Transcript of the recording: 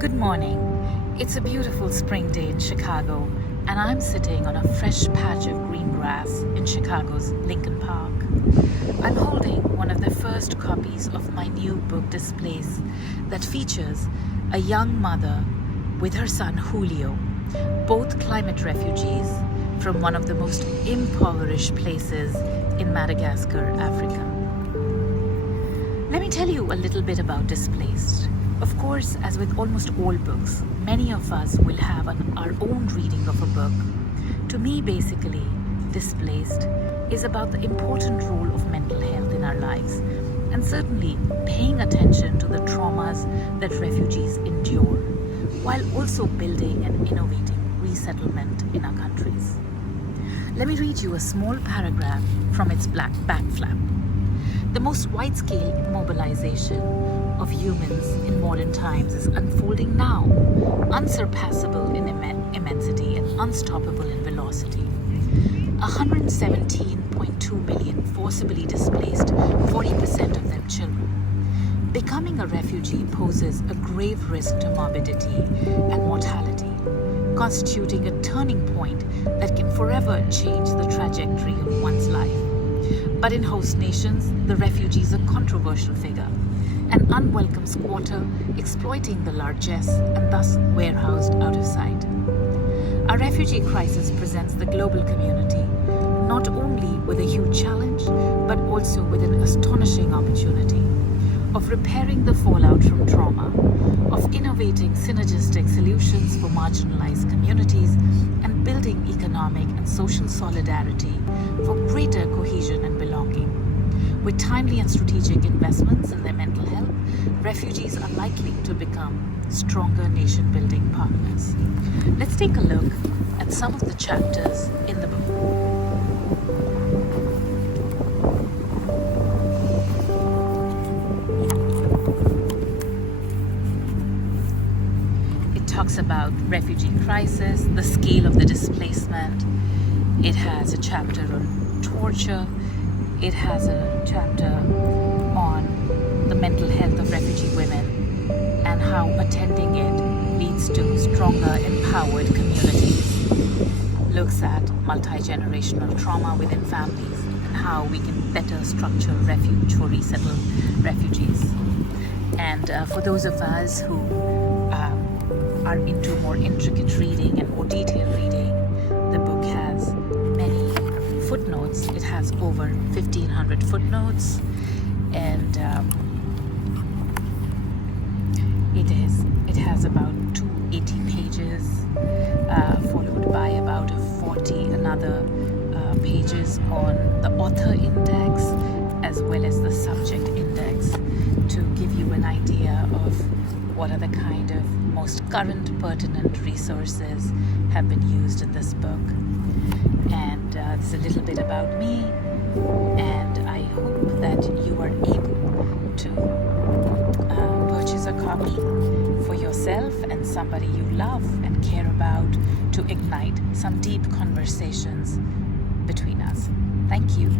Good morning. It's a beautiful spring day in Chicago, and I'm sitting on a fresh patch of green grass in Chicago's Lincoln Park. I'm holding one of the first copies of my new book, Displaced, that features a young mother with her son Julio, both climate refugees from one of the most impoverished places in Madagascar, Africa. Let me tell you a little bit about Displaced. Of course, as with almost all books, many of us will have our own reading of a book. To me, basically, Displaced is about the important role of mental health in our lives, and certainly paying attention to the traumas that refugees endure, while also building and innovating resettlement in our countries. Let me read you a small paragraph from its back flap. The most wide-scale mobilization of humans in modern times is unfolding now, unsurpassable in immensity and unstoppable in velocity. 117.2 million forcibly displaced, 40% of them children. Becoming a refugee poses a grave risk to morbidity and mortality, constituting a turning point that can forever change the trajectory of one's life. But in host nations, the refugee is a controversial figure, an unwelcome squatter exploiting the largesse and thus warehoused out of sight. Our refugee crisis presents the global community not only with a huge challenge, but also with an astonishing opportunity of repairing the fallout from trauma, of innovating synergistic solutions for marginalized communities, and building economic and social solidarity for greater cohesion and belonging. With timely and strategic investments in their mental health, refugees are likely to become stronger nation-building partners. Let's take a look at some of the chapters in the book. It talks about refugee crisis, the scale of the displacement. It has a chapter on torture. It has a chapter on the mental health of refugee women and how attending it leads to stronger, empowered communities. Looks at multi-generational trauma within families and how we can better structure refuge for resettled refugees. And for those of us who are into more intricate reading and more detailed reading, the book has many footnotes. It has over 1,500 footnotes, and it has about 280 pages, followed by about 40 another pages on the author index as well as the subject index, to give you an idea of what are the kind of most current pertinent resources have been used in this book. And there's a little bit about me, and I hope that you are able to purchase a copy for yourself and somebody you love and care about, to ignite some deep conversations between us. Thank you.